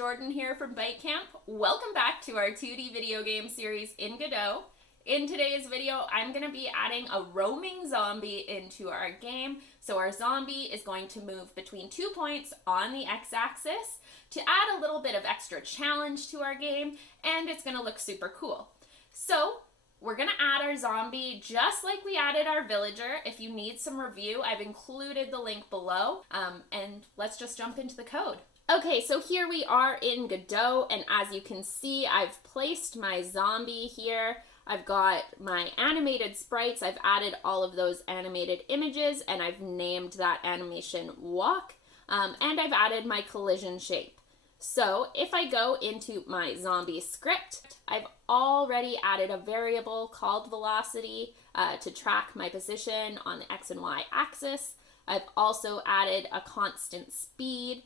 Jordan here from Byte Camp. Welcome back to our 2D video game series in Godot. In today's video, I'm going to be adding a roaming zombie into our game. So our zombie is going to move between 2 points on the x-axis to add a little bit of extra challenge to our game, and it's going to look super cool. So we're going to add our zombie just like we added our villager. If you need some review, I've included the link below, and let's just jump into the code. Okay, so here we are in Godot, and as you can see, I've placed my zombie here. I've got my animated sprites. I've added all of those animated images, and I've named that animation walk, and I've added my collision shape. So if I go into my zombie script, I've already added a variable called velocity to track my position on the X and Y axis. I've also added a constant speed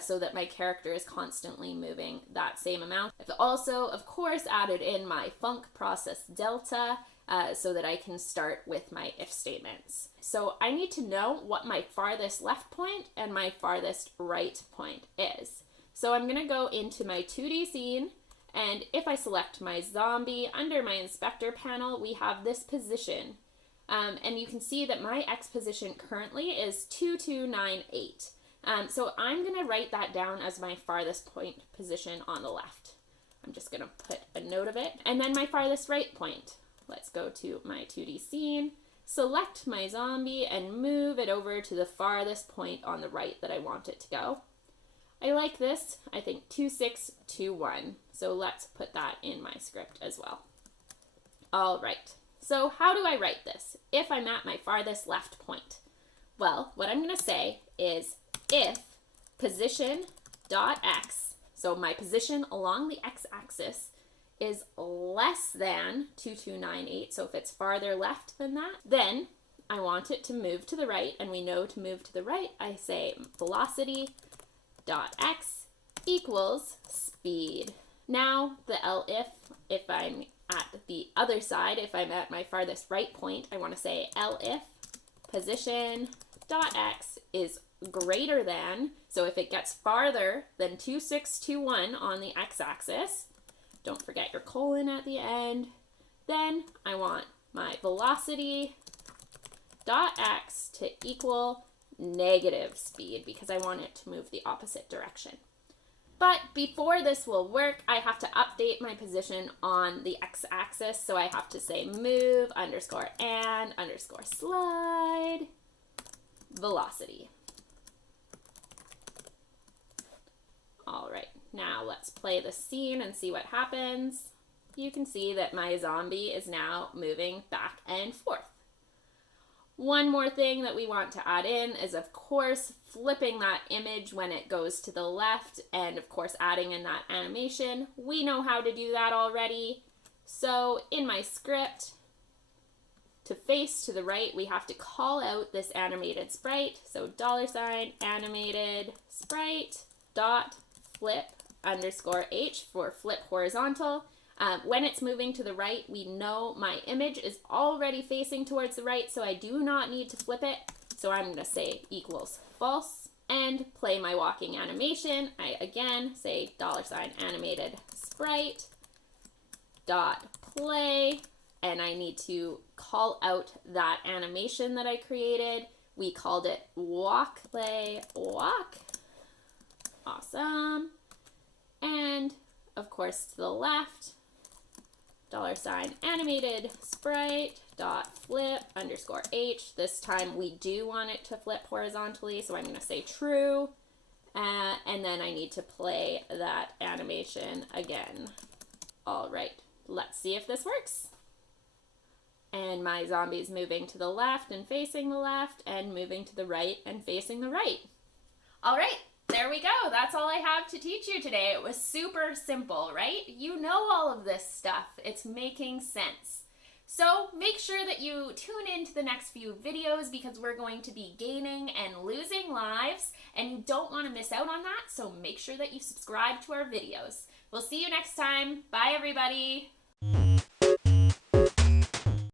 so that my character is constantly moving that same amount. I've also, of course, added in my func process delta so that I can start with my if statements. So I need to know what my farthest left point and my farthest right point is. So I'm going to go into my 2D scene, and if I select my zombie, under my inspector panel, we have this position. And you can see that my X position currently is 2298. So I'm going to write that down as my farthest point position on the left. I'm just going to put a note of it. And then my farthest right point. Let's go to my 2D scene, select my zombie, and move it over to the farthest point on the right that I want it to go. I like this. I think 2621. So let's put that in my script as well. All right. So how do I write this if I'm at my farthest left point? Well, what I'm going to say is if position.x, so my position along the x-axis, is less than 2298, so if it's farther left than that, then I want it to move to the right, and we know to move to the right, I say velocity.x equals speed. Now the elif, if I'm at the other side, if I'm at my farthest right point, I want to say elif position.x is greater than, so if it gets farther than 2621 on the x-axis, don't forget your colon at the end, then I want my velocity.x to equal negative speed because I want it to move the opposite direction. But before this will work, I have to update my position on the x-axis, so I have to say move underscore and underscore slide velocity. All right, now let's play the scene and see what happens. You can see that my zombie is now moving back and forth. One more thing that we want to add in is, of course, flipping that image when it goes to the left, and of course adding in that animation. We know how to do that already. So in my script, to face to the right, we have to call out this animated sprite. So $animated sprite dot flip underscore h for flip horizontal. When it's moving to the right, we know my image is already facing towards the right, so I do not need to flip it. So I'm going to say equals false and play my walking animation. I again say $animated sprite dot play, and I need to call out that animation that I created. We called it walk, play, walk. Awesome. And of course to the left, $animated sprite dot flip underscore h. This time we do want it to flip horizontally, so I'm going to say true, and then I need to play that animation again. All right, let's see if this works. And my zombie is moving to the left and facing the left, and moving to the right and facing the right. All right. There we go. That's all I have to teach you today. It was super simple, right? You know all of this stuff. It's making sense. So make sure that you tune in to the next few videos because we're going to be gaining and losing lives, and you don't want to miss out on that, so make sure that you subscribe to our videos. We'll see you next time. Bye, everybody.